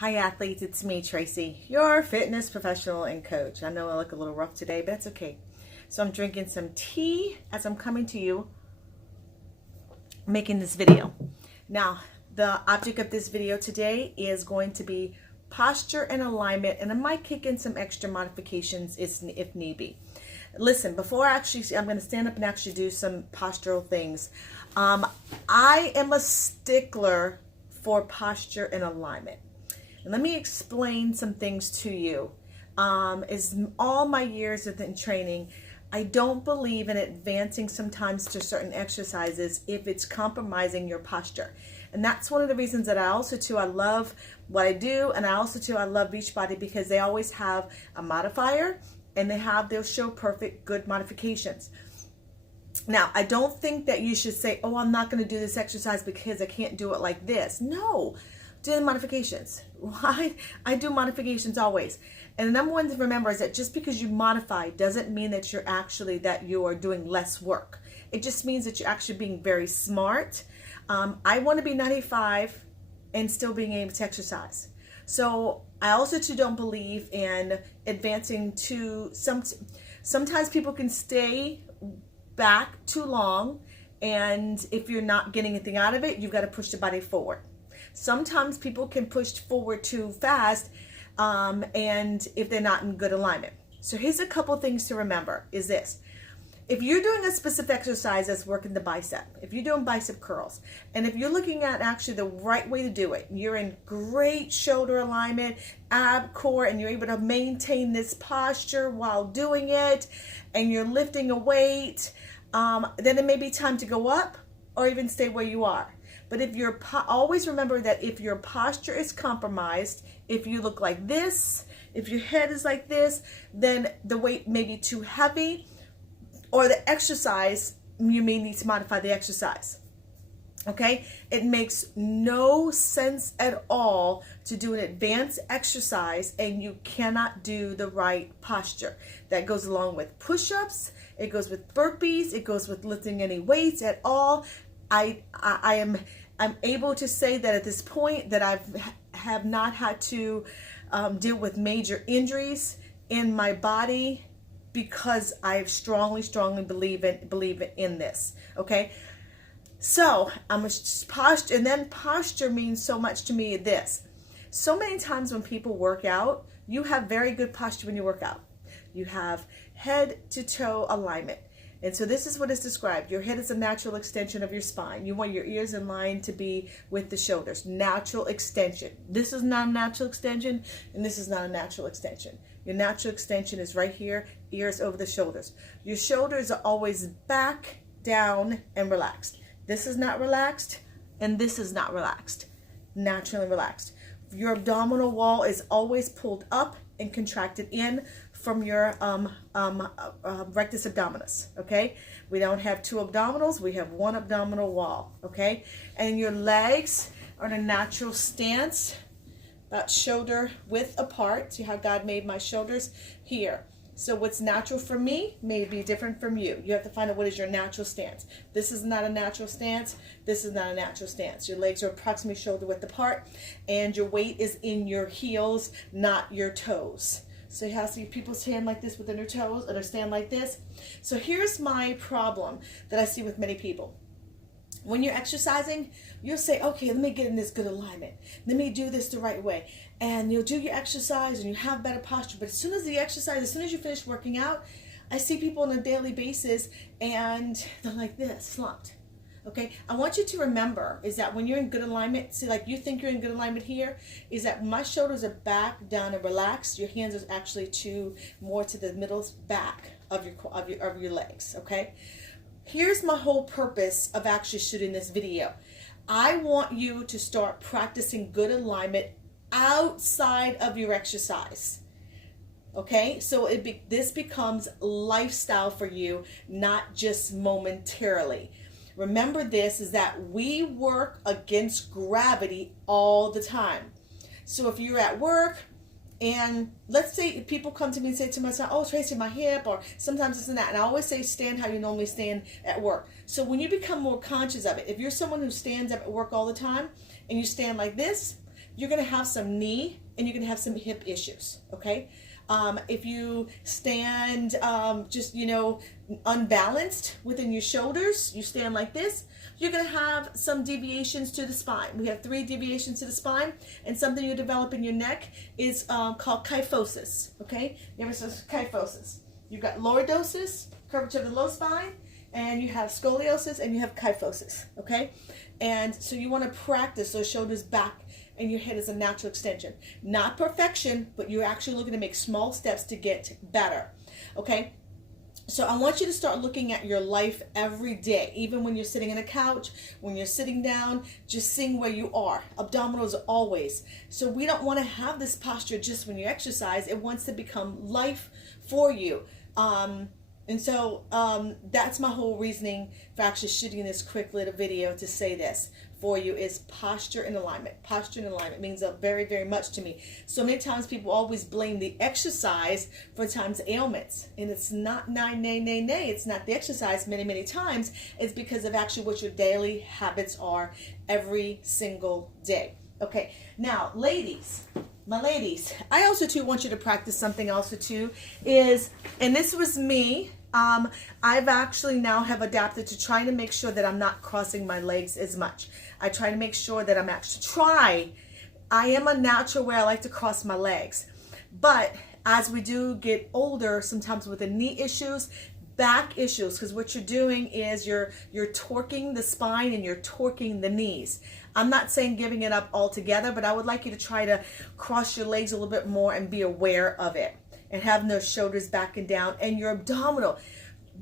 Hi athletes, it's me, Tracy, your fitness professional and coach. I know I look a little rough today, but that's okay. So I'm drinking some tea as I'm coming to you, making this video. Now, the object of this video today is going to be posture and alignment, and I might kick in some extra modifications if need be. Listen, before I'm going to stand up and actually do some postural things. I am a stickler for posture and alignment. And let me explain some things to you. Is all my years in training, I don't believe in advancing sometimes to certain exercises if it's compromising your posture. And that's one of the reasons that I love what I do, and I love Beachbody, because they always have a modifier and they'll show perfect good modifications. Now, I don't think that you should say, oh, I'm not going to do this exercise because I can't do it like this. No. Do the modifications. Why? I do modifications always. And the number one to remember is that just because you modify doesn't mean that you are doing less work. It just means that you're actually being very smart. I want to be 95 and still being able to exercise. So I also too don't believe in advancing to sometimes people can stay back too long, and if you're not getting anything out of it, you've got to push the body forward. Sometimes people can push forward too fast, and if they're not in good alignment. So here's a couple things to remember is this. If you're doing a specific exercise that's working the bicep, if you're doing bicep curls, and if you're looking at actually the right way to do it, you're in great shoulder alignment, ab core, and you're able to maintain this posture while doing it, and you're lifting a weight, then it may be time to go up or even stay where you are. But if always remember that if your posture is compromised, if you look like this, if your head is like this, then the weight may be too heavy, or the exercise, you may need to modify the exercise. Okay? It makes no sense at all to do an advanced exercise and you cannot do the right posture. That goes along with push-ups, it goes with burpees, it goes with lifting any weights at all. I'm able to say that at this point that I have not had to deal with major injuries in my body because I strongly believe in this. Okay, so I'm a posture, and then posture means so much to me. So many times when people work out, you have very good posture when you work out. You have head to toe alignment. And so this is what is described. Your head is a natural extension of your spine. You want your ears in line to be with the shoulders. Natural extension. This is not a natural extension, and this is not a natural extension. Your natural extension is right here, ears over the shoulders. Your shoulders are always back, down, and relaxed. This is not relaxed, and this is not relaxed. Naturally relaxed. Your abdominal wall is always pulled up and contracted in from your rectus abdominis, okay? We don't have two abdominals, we have one abdominal wall, okay? And your legs are in a natural stance, about shoulder width apart. See how God made my shoulders here. So what's natural for me may be different from you. You have to find out what is your natural stance. This is not a natural stance. This is not a natural stance. Your legs are approximately shoulder width apart, and your weight is in your heels, not your toes. So you have to see people stand like this within their toes, or stand like this. So here's my problem that I see with many people. When you're exercising, you'll say, okay, let me get in this good alignment. Let me do this the right way. And you'll do your exercise and you have better posture. But as soon as you finish working out, I see people on a daily basis and they're like this, slumped. Okay, I want you to remember is that when you're in good alignment, see, like you think you're in good alignment here, is that my shoulders are back, down, and relaxed. Your hands are actually more to the middle back of your legs. Okay, here's my whole purpose of actually shooting this video. I want you to start practicing good alignment outside of your exercise. Okay, so this becomes lifestyle for you, not just momentarily. Remember this is that we work against gravity all the time. So if you're at work and let's say people come to me and say to myself, oh, Tracy, my hip, or sometimes it's that. And I always say, stand how you normally stand at work. So when you become more conscious of it, if you're someone who stands up at work all the time and you stand like this, you're going to have some knee and you're going to have some hip issues, okay? If you stand just, unbalanced within your shoulders, you stand like this, you're going to have some deviations to the spine. We have 3 deviations to the spine, and something you develop in your neck is called kyphosis, okay? You ever said kyphosis? You've got lordosis, curvature of the low spine, and you have scoliosis, and you have kyphosis, okay? And so you want to practice those shoulders back and your head is a natural extension. Not perfection, but you're actually looking to make small steps to get better, okay? So I want you to start looking at your life every day, even when you're sitting on a couch, when you're sitting down, just seeing where you are. Abdominals always. So we don't want to have this posture just when you exercise. It wants to become life for you. And so that's my whole reasoning for actually shooting this quick little video to say this for you is posture and alignment. Posture and alignment means very, very much to me. So many times people always blame the exercise for times ailments. And it's not it's not the exercise many times. It's because of actually what your daily habits are every single day. Okay, now ladies, my ladies, I also too want you to practice something also too is, and this was me, I've actually now have adapted to trying to make sure that I'm not crossing my legs as much. I try to make sure that I'm actually I am a natural where I like to cross my legs. But as we do get older, sometimes with the knee issues, back issues, because what you're doing is you're torquing the spine and you're torquing the knees. I'm not saying giving it up altogether, but I would like you to try to cross your legs a little bit more and be aware of it. And having those shoulders back and down and your abdominal.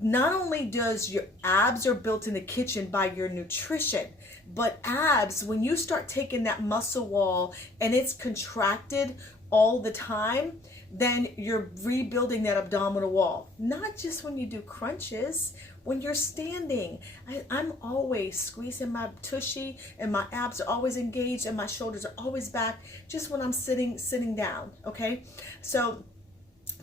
Not only does your abs are built in the kitchen by your nutrition, but abs, when you start taking that muscle wall and it's contracted all the time, then you're rebuilding that abdominal wall. Not just when you do crunches, when you're standing. I'm always squeezing my tushy and my abs are always engaged and my shoulders are always back just when I'm sitting down, okay? So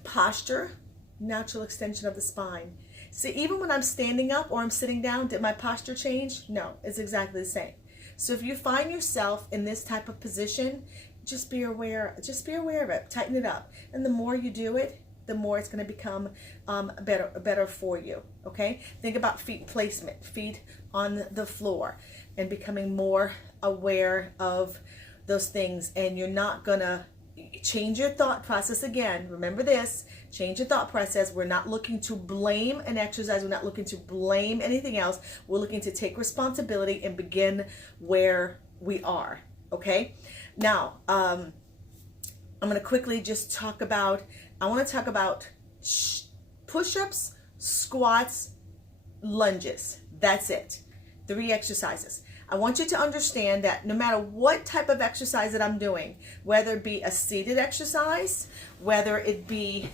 posture, natural extension of the spine. See, even when I'm standing up or I'm sitting down, did my posture change? No, it's exactly the same. So if you find yourself in this type of position, just be aware of it, tighten it up. And the more you do it, the more it's going to become better for you, okay? Think about feet placement, feet on the floor, and becoming more aware of those things. And you're not going to change your thought process again. Remember this, change your thought process. We're not looking to blame an exercise. We're not looking to blame anything else. We're looking to take responsibility and begin where we are, okay? Now, I'm going to quickly just talk about, I want to talk about push-ups, squats, lunges. That's it. 3 exercises. I want you to understand that no matter what type of exercise that I'm doing, whether it be a seated exercise, whether it be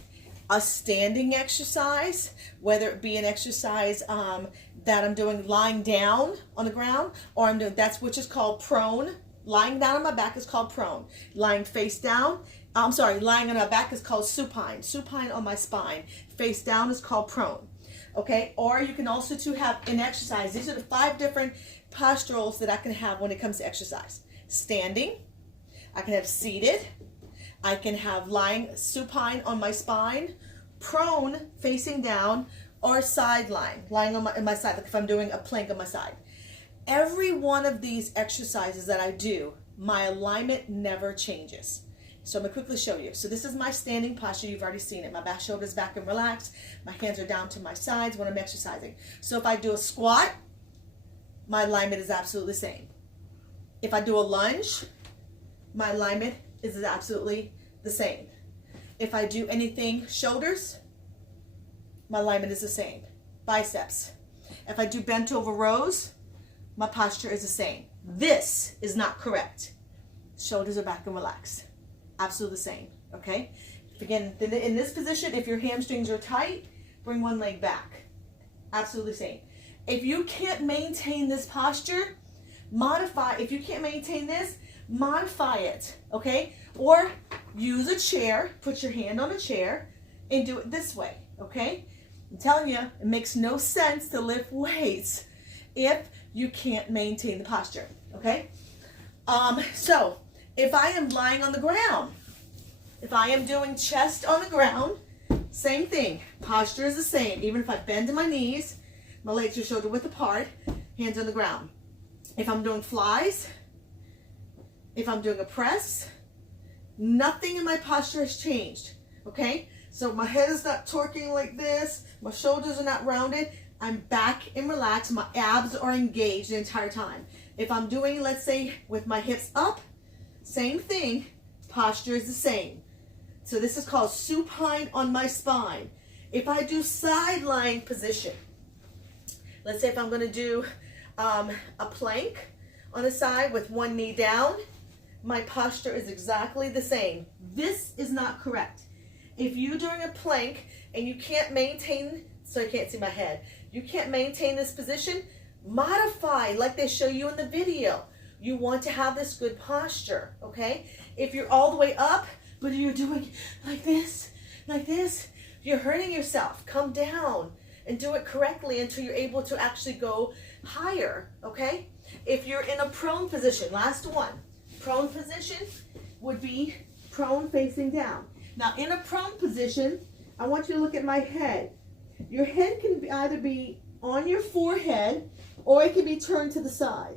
a standing exercise, whether it be an exercise that I'm doing lying down on the ground, or I'm doing, that's which is called prone. Lying down on my back is called prone. Lying face down, lying on my back is called supine. Supine on my spine. Face down is called prone. Okay, or you can also to have an exercise. These are the 5 different posturals that I can have when it comes to exercise. Standing, I can have seated, I can have lying supine on my spine, prone facing down, or side lying on my side, like if I'm doing a plank on my side. Every one of these exercises that I do, my alignment never changes. So I'm going to quickly show you. So this is my standing posture. You've already seen it. My back shoulder's back and relaxed. My hands are down to my sides when I'm exercising. So if I do a squat, my alignment is absolutely the same. If I do a lunge, my alignment is absolutely the same. If I do anything shoulders, my alignment is the same. Biceps. If I do bent over rows, my posture is the same. This is not correct. Shoulders are back and relaxed. Absolutely the same, okay? Again, in this position, if your hamstrings are tight, bring one leg back. Absolutely same. If you can't maintain this posture, modify. If you can't maintain this, modify it, okay? Or use a chair, put your hand on a chair, and do it this way, okay? I'm telling you, it makes no sense to lift weights if you can't maintain the posture, okay? So If I am lying on the ground, if I am doing chest on the ground, same thing. Posture is the same. Even if I bend in my knees, my legs are shoulder width apart, hands on the ground. If I'm doing flies, if I'm doing a press, nothing in my posture has changed, okay? So my head is not torquing like this, my shoulders are not rounded, I'm back and relaxed, my abs are engaged the entire time. If I'm doing, let's say, with my hips up, same thing, posture is the same. So this is called supine on my spine. If I do side lying position, let's say if I'm going to do a plank on the side with one knee down, my posture is exactly the same. This is not correct. If you're doing a plank and you can't maintain, so you can't see my head, you can't maintain this position, modify like they show you in the video. You want to have this good posture, okay? If you're all the way up, but you're doing like this, you're hurting yourself. Come down and do it correctly until you're able to actually go higher, okay? If you're in a prone position, last one, prone position would be prone facing down. Now in a prone position, I want you to look at my head. Your head can either be on your forehead or it can be turned to the side.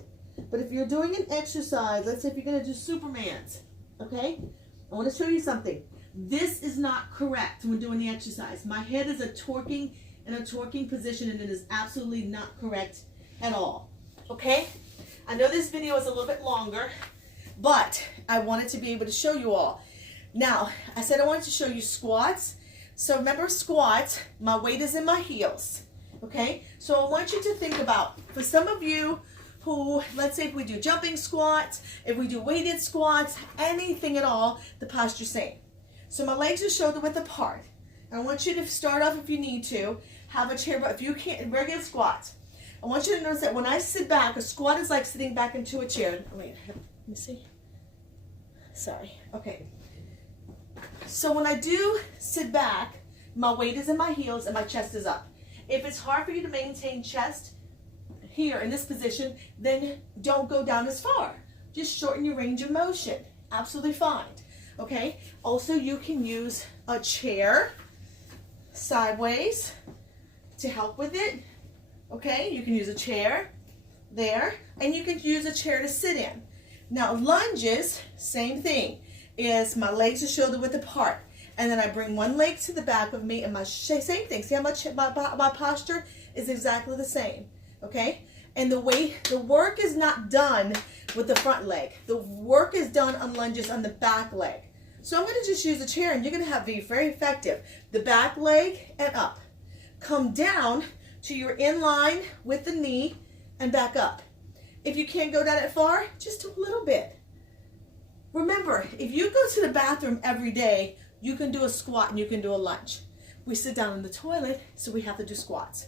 But if you're doing an exercise, let's say if you're going to do Supermans, okay? I want to show you something. This is not correct when doing the exercise. My head is in a torquing position, and it is absolutely not correct at all, okay? I know this video is a little bit longer, but I wanted to be able to show you all. Now, I said I wanted to show you squats. So remember squats, my weight is in my heels, okay? So I want you to think about, for some of you who, let's say if we do jumping squats, if we do weighted squats, anything at all, the posture's same. So my legs are shoulder width apart. I want you to start off, if you need to, have a chair, but if you can't, regular squats. I want you to notice that when I sit back, a squat is like sitting back into a chair. Wait, let me see. Sorry, okay. So when I do sit back, my weight is in my heels and my chest is up. If it's hard for you to maintain chest here in this position, then don't go down as far. Just shorten your range of motion. Absolutely fine. Okay? Also, you can use a chair sideways to help with it. Okay? You can use a chair there, and you can use a chair to sit in. Now, lunges, same thing, is my legs are shoulder width apart. And then I bring one leg to the back of me, and my same thing. See how much my posture is exactly the same. Okay? And the work is not done with the front leg. The work is done on lunges on the back leg. So I'm going to just use a chair, and you're going to be very effective. The back leg and up. Come down to your in line with the knee and back up. If you can't go down that far, just do a little bit. Remember, if you go to the bathroom every day, you can do a squat and you can do a lunge. We sit down in the toilet, so we have to do squats.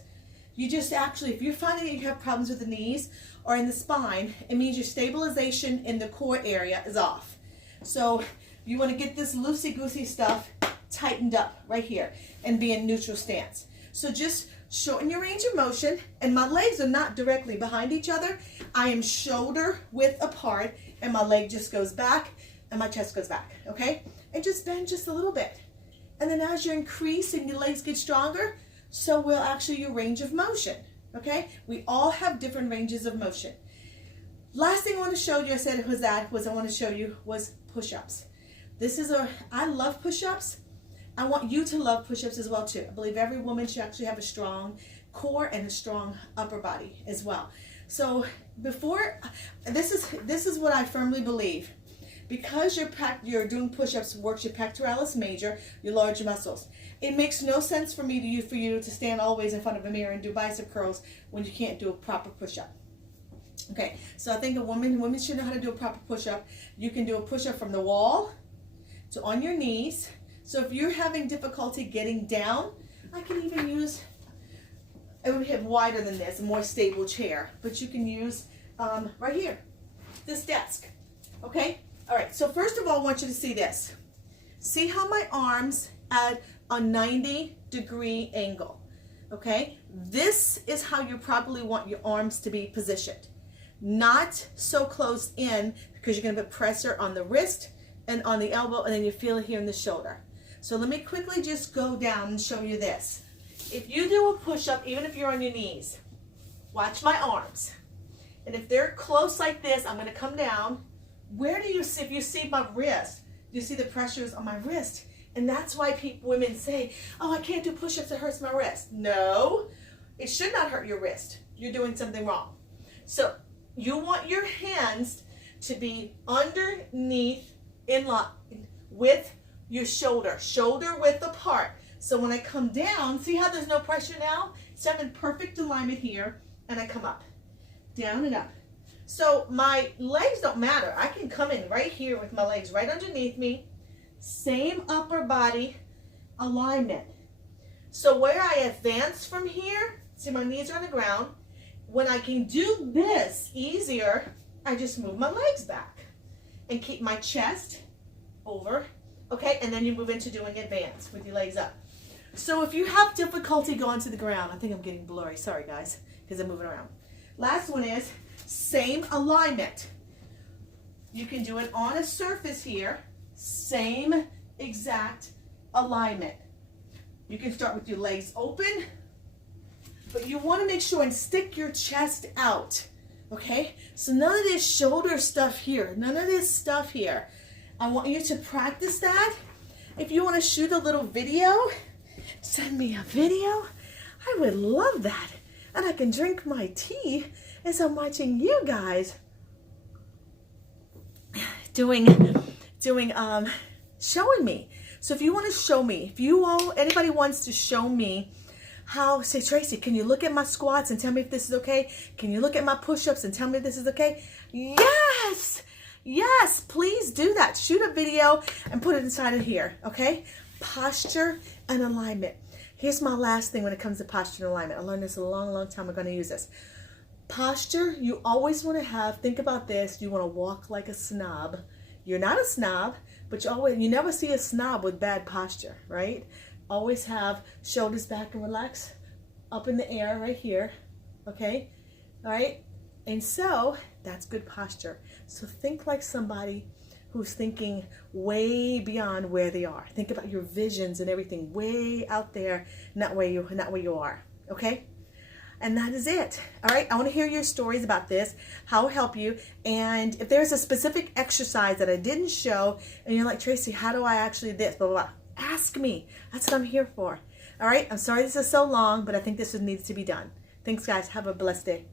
You just actually, if you're finding that you have problems with the knees or in the spine, it means your stabilization in the core area is off. So you want to get this loosey-goosey stuff tightened up right here and be in neutral stance. So just shorten your range of motion, and my legs are not directly behind each other. I am shoulder width apart, and my leg just goes back and my chest goes back, okay? And just bend just a little bit. And then as you increase and your legs get stronger, so will actually your range of motion, okay? We all have different ranges of motion. Last thing I want to show you, I want to show you was push-ups. I love push-ups. I want you to love push-ups as well too. I believe every woman should actually have a strong core and a strong upper body as well. So this is what I firmly believe. Because you're doing push-ups works your pectoralis major, your large muscles. It makes no sense for you to stand always in front of a mirror and do bicep curls when you can't do a proper push-up. Okay, so I think women should know how to do a proper push-up. You can do a push-up from the wall to on your knees. So if you're having difficulty getting down, I can even use, it would have wider than this, a more stable chair, but you can use right here, this desk, okay? All right, so first of all, I want you to see this. See how my arms at a 90-degree angle, okay? This is how you probably want your arms to be positioned. Not so close in because you're going to put pressure on the wrist and on the elbow, and then you feel it here in the shoulder. So let me quickly just go down and show you this. If you do a push-up, even if you're on your knees, watch my arms. And if they're close like this, I'm going to come down. Where do you see, if you see my wrist, you see the pressures on my wrist? And that's why women say, oh, I can't do push-ups, it hurts my wrist. No, it should not hurt your wrist. You're doing something wrong. So you want your hands to be underneath in line with your shoulder width apart. So when I come down, see how there's no pressure now? So I'm in perfect alignment here, and I come up, down and up. So my legs don't matter. I can come in right here with my legs right underneath me. Same upper body alignment. So where I advance from here, see my knees are on the ground. When I can do this easier, I just move my legs back and keep my chest over. Okay, and then you move into doing advance with your legs up. So if you have difficulty going to the ground, I think I'm getting blurry. Sorry guys, because I'm moving around. Last one is same alignment. You can do it on a surface here. Same exact alignment. You can start with your legs open, but you want to make sure and stick your chest out. Okay? So none of this shoulder stuff here. None of this stuff here. I want you to practice that. If you want to shoot a little video, send me a video. I would love that. And I can drink my tea as I'm watching you guys showing me. So if you want to show me, anybody wants to show me how, say, Tracy, can you look at my squats and tell me if this is okay? Can you look at my push-ups and tell me if this is okay? Yes! Yes, please do that. Shoot a video and put it inside of here, okay? Posture and alignment. Here's my last thing when it comes to posture and alignment. I learned this a long, long time. I'm going to use this. Posture, you always want to think about this. You want to walk like a snob. You're not a snob, but you never see a snob with bad posture, right? Always have shoulders back and relax, up in the air right here, okay? All right? And so that's good posture. So think like somebody who's thinking way beyond where they are. Think about your visions and everything way out there, not where you are, okay? And that is it. All right, I want to hear your stories about this, how it helped you. And if there's a specific exercise that I didn't show and you're like, Tracy, how do I actually do this, blah, blah, blah, ask me. That's what I'm here for. All right, I'm sorry this is so long, but I think this needs to be done. Thanks, guys. Have a blessed day.